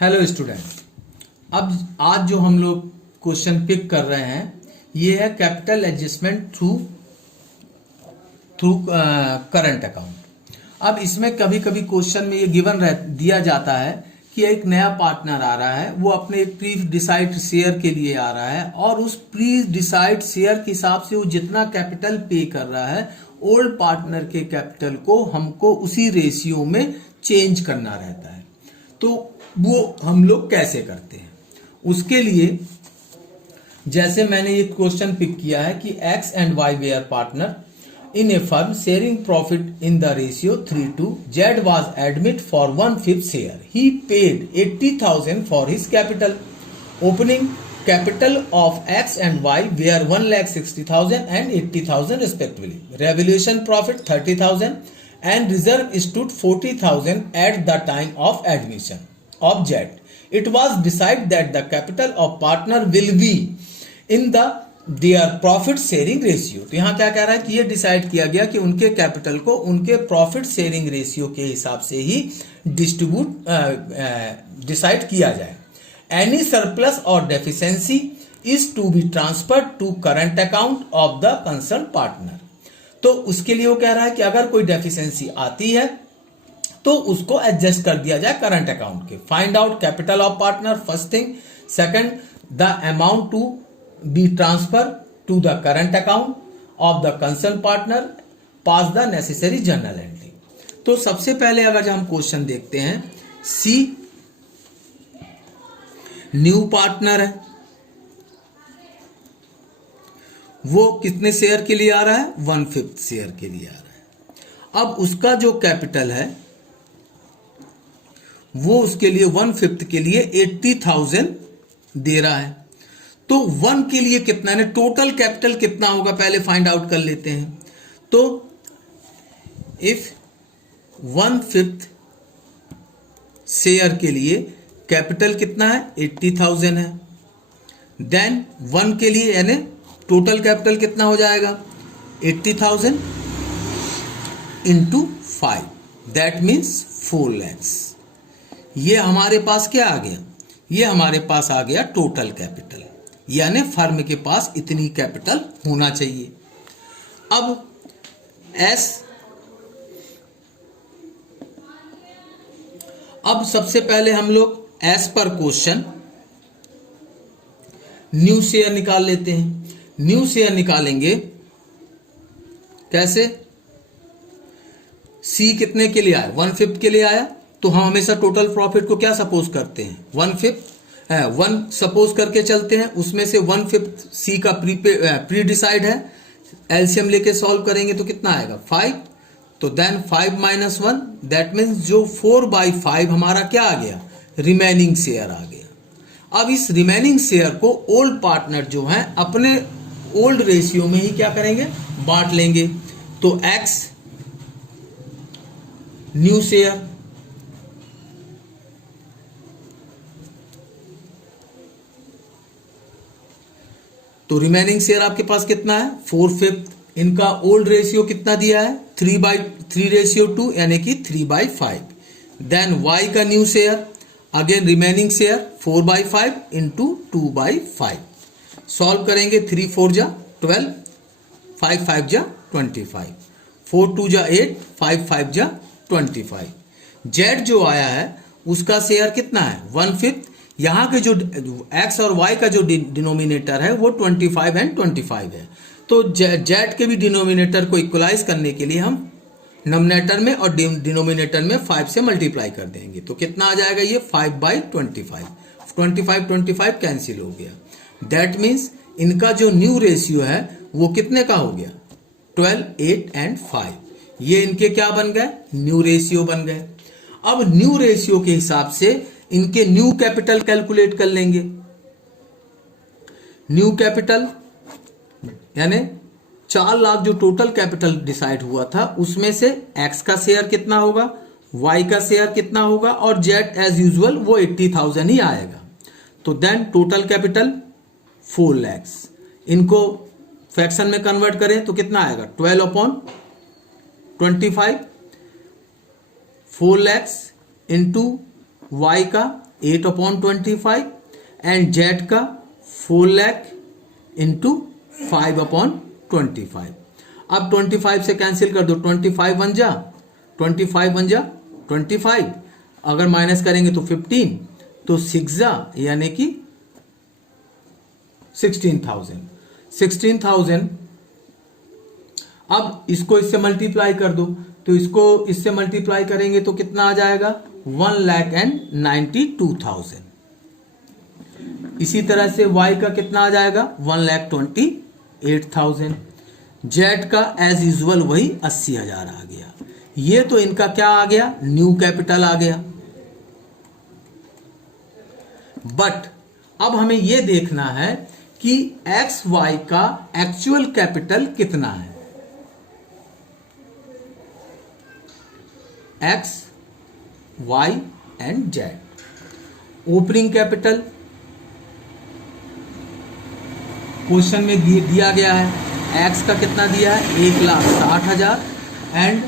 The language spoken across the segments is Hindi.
Hello student. अब आज जो हम लोग क्वेश्चन पिक कर रहे हैं ये है capital adjustment through current account. अब इसमें कभी कभी क्वेश्चन में ये गिवन दिया जाता है कि एक नया पार्टनर आ रहा है, वो अपने एक प्री डिसाइड शेयर के लिए आ रहा है और उस प्री डिसाइड शेयर के हिसाब से वो जितना कैपिटल पे कर रहा है ओल्ड पार्टनर के कैपिटल को हमको उसी रेशियो में चेंज करना रहता है। तो वो हम लोग कैसे करते हैं, उसके लिए जैसे मैंने ये क्वेश्चन पिक किया है कि X and Y where partner in a firm sharing profit in the ratio 3:2. Z was admit for 1/5 share. He paid 80,000 for his capital. Opening capital of X and Y were 1,60,000 and 80,000 respectively. Revaluation profit 30,000 and reserve stood 40,000 at the time of admission of Z. It was decided that the capital of partner will be in the their profit sharing ratio. तो यहां क्या कह रहा है कि ये डिसाइड किया गया कि उनके कैपिटल को उनके प्रॉफिट शेयरिंग रेशियो के हिसाब से ही डिसाइड किया जाए। एनी सरप्लस और deficiency is to be transferred to current account of the concern partner. तो उसके लिए वो कह रहा है कि अगर कोई डेफिशिएंसी आती है तो उसको एडजस्ट कर दिया जाए करंट अकाउंट के। Find out capital of partner first thing. Second, the amount to be transferred to the current account of the concerned partner, pass the necessary journal entry। तो सबसे पहले अगर हम क्वेश्चन देखते हैं, सी न्यू पार्टनर है, वो कितने शेयर के लिए आ रहा है? 1/5 शेयर के लिए आ रहा है। अब उसका जो कैपिटल है वो उसके लिए 1/5 के लिए 80,000 दे रहा है। तो 1 के लिए कितना है, टोटल कैपिटल कितना होगा पहले फाइंड आउट कर लेते हैं। तो इफ 1/5 शेयर के लिए कैपिटल कितना है? 80,000 है। देन 1 के लिए यानी टोटल कैपिटल कितना हो जाएगा? 80,000 इंटू 5, दैट मीन्स 4 lakhs। ये हमारे पास क्या आ गया? ये हमारे पास आ गया टोटल कैपिटल, यानी फर्म के पास इतनी कैपिटल होना चाहिए। अब सबसे पहले हम लोग एस पर क्वेश्चन न्यू शेयर निकाल लेते हैं। न्यू शेयर निकालेंगे कैसे? सी कितने के लिए आया? 1/5 के लिए आया। तो हम हमेशा टोटल प्रॉफिट को क्या सपोज करते हैं? 1/5 1 सपोज करके चलते हैं। उसमें से 1/5 सी का प्री डिसाइड है। एलसीएम लेके सॉल्व करेंगे तो कितना आएगा? 5। तो देन 5 - 1 दैट मीन्स जो 4/5 हमारा क्या आ गया? रिमेनिंग शेयर आ गया। अब इस रिमेनिंग शेयर को ओल्ड पार्टनर जो है अपने ओल्ड रेशियो में ही क्या करेंगे? बांट लेंगे। तो एक्स न्यू शेयर तो रिमेनिंग शेयर आपके पास कितना है? 4/5। इनका ओल्ड रेशियो कितना दिया है? 3/3 यानी कि 3/5। देन वाई का new share again remaining share 4/5 into 2/5। Solve करेंगे 3 4 जा 12, 5 5 जा 25, 4 2 जा 8, 5 5 जा 25। जेड जो आया है उसका शेयर कितना है? 1/5। यहां के जो एक्स और वाई का जो डिनोमिनेटर है वो 25 एंड 25 है। तो जेड के भी डिनोमिनेटर को इक्वलाइज करने के लिए हम नोमिनेटर में और डिनोमिनेटर में 5 से मल्टीप्लाई कर देंगे। तो कितना आ जाएगा? ये 5/25। 25 कैंसिल हो गया। दैट मीन्स इनका जो न्यू रेशियो है वो कितने का हो गया? 12, 8 एंड 5। ये इनके क्या बन गए? न्यू रेशियो बन गए। अब न्यू रेशियो के हिसाब से इनके न्यू कैपिटल कैलकुलेट कर लेंगे। न्यू कैपिटल यानी 4 लाख जो टोटल कैपिटल डिसाइड हुआ था उसमें से एक्स का शेयर कितना होगा, वाई का शेयर कितना होगा और जेड एज यूजुअल वो 80,000 ही आएगा। तो देन टोटल कैपिटल 4 lakhs। इनको फ्रैक्शन में कन्वर्ट करें तो कितना आएगा? 12/25, 4 lakhs इंटू वाई का 8/25 एंड जेड का 4 लाख इंटू 5/25। अब 25 से कैंसिल कर दो, 25 बन जा 25, अगर माइनस करेंगे तो 15, तो 6 जा यानी कि 16,000। अब इसको इससे मल्टीप्लाई कर दो, तो इसको इससे मल्टीप्लाई करेंगे तो कितना आ जाएगा 1,92,000। इसी तरह से y का कितना आ जाएगा 1,28,000। जेड का एज यूजुअल वही 80,000 आ गया। ये तो इनका क्या आ गया, न्यू कैपिटल आ गया। बट अब हमें यह देखना है कि एक्स वाई का एक्चुअल कैपिटल कितना है। X Y and Z opening capital question में दिया गया है, एक्स का कितना दिया है 1,60,000 एंड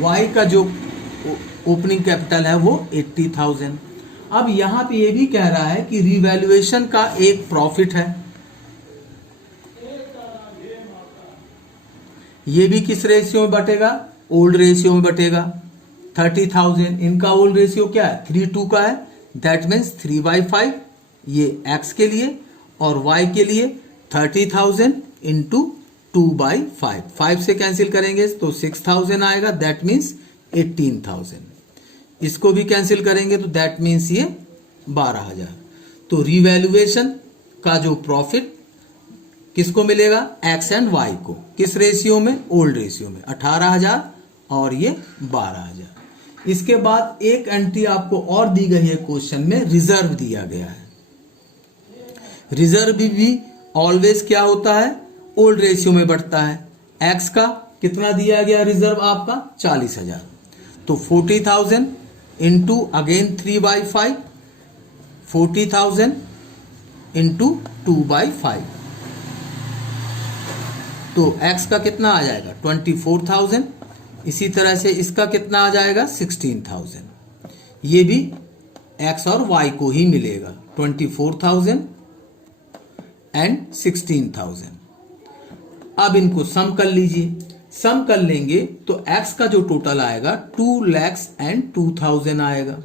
वाई का जो ओपनिंग कैपिटल है वो 80,000। अब यहां पे ये भी कह रहा है कि रिवैल्यूएशन का एक प्रॉफिट है, ये भी किस रेशियो में बटेगा, ओल्ड रेशियो में बटेगा। 30,000 इनका ओल्ड रेशियो क्या है 3:2 का है, दैट मीन्स 3/5 ये x के लिए और y के लिए 30,000 इंटू 2/5, 5 से कैंसिल करेंगे तो 6,000 आएगा, दैट मीन्स 18,000। इसको भी कैंसिल करेंगे तो दैट मीन्स ये 12,000। तो रिवैल्यूएशन का जो प्रॉफिट किसको मिलेगा, एक्स एंड वाई को, किस रेशियो में, ओल्ड रेशियो में 18,000 और ये 12,000। इसके बाद एक एंट्री आपको और दी गई है क्वेश्चन में, रिजर्व दिया गया है। रिजर्व भी ऑलवेज क्या होता है, ओल्ड रेशियो में बढ़ता है। एक्स का कितना दिया गया रिजर्व आपका 40,000, तो 40,000 इंटू अगेन 3/5, 40,000 इंटू 2/5, तो x का कितना आ जाएगा 24,000। इसी तरह से इसका कितना आ जाएगा 16,000। ये भी x और y को ही मिलेगा 24,000 एंड 16,000। अब इनको सम कर लीजिए, सम कर लेंगे तो x का जो टोटल आएगा 2,02,000 आएगा,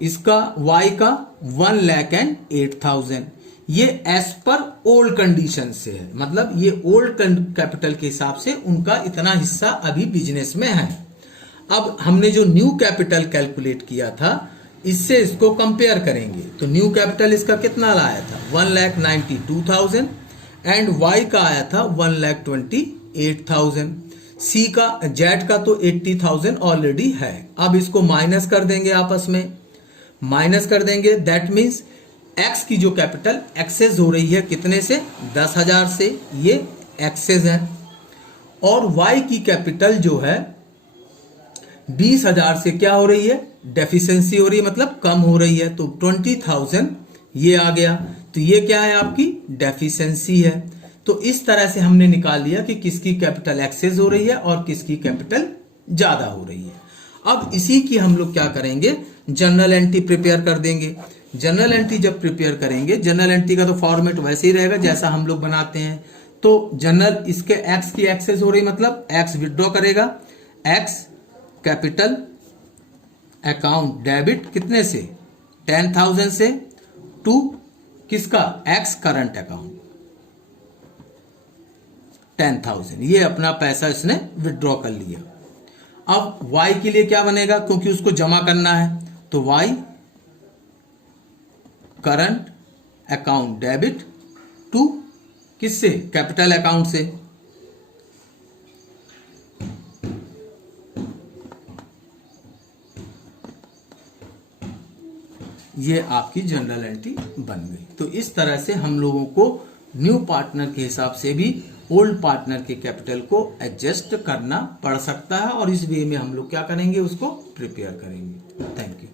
इसका y का 1,08,000। ये एज पर ओल्ड कंडीशन से है, मतलब ये ओल्ड कैपिटल के हिसाब से उनका इतना हिस्सा अभी बिजनेस में है। अब हमने जो न्यू कैपिटल कैलकुलेट किया था इससे इसको कंपेयर करेंगे, तो न्यू कैपिटल इसका कितना आया था 1,92,000 एंड y का आया था 1,28,000। सी का, जेड का तो 80,000 ऑलरेडी है। अब इसको माइनस कर देंगे, आपस में माइनस कर देंगे, दैट मीन्स x की जो कैपिटल एक्सेस हो रही है कितने से 10,000 से, ये एक्सेस है, और y की कैपिटल जो है 20,000 से क्या हो रही है, डेफिशिएंसी हो रही है, मतलब कम हो रही है, तो 20,000 ये आ गया, तो ये क्या है आपकी डेफिशिएंसी है। तो इस तरह से हमने निकाल लिया कि किसकी कैपिटल एक्सेस हो रही है और किसकी कैपिटल ज्यादा हो रही है। अब इसी की हम लोग क्या करेंगे, जर्नल एंट्री प्रिपेयर कर देंगे। जनरल एंट्री जब प्रिपेयर करेंगे, जनरल एंट्री का तो फॉर्मेट वैसे ही रहेगा जैसा हम लोग बनाते हैं। तो जनरल इसके एक्स की एक्सेस हो रही, मतलब एक्स विड्रॉ करेगा, एक्स कैपिटल अकाउंट डेबिट कितने से 10,000 से टू किसका एक्स करंट अकाउंट 10,000, ये अपना पैसा इसने विड्रॉ कर लिया। अब वाई के लिए क्या बनेगा, क्योंकि उसको जमा करना है, तो Y current account debit to किससे, कैपिटल अकाउंट से। ये आपकी जनरल एंट्री बन गई। तो इस तरह से हम लोगों को न्यू पार्टनर के हिसाब से भी ओल्ड पार्टनर के कैपिटल को एडजस्ट करना पड़ सकता है, और इस वे में हम लोग क्या करेंगे, उसको प्रिपेयर करेंगे। Thank you.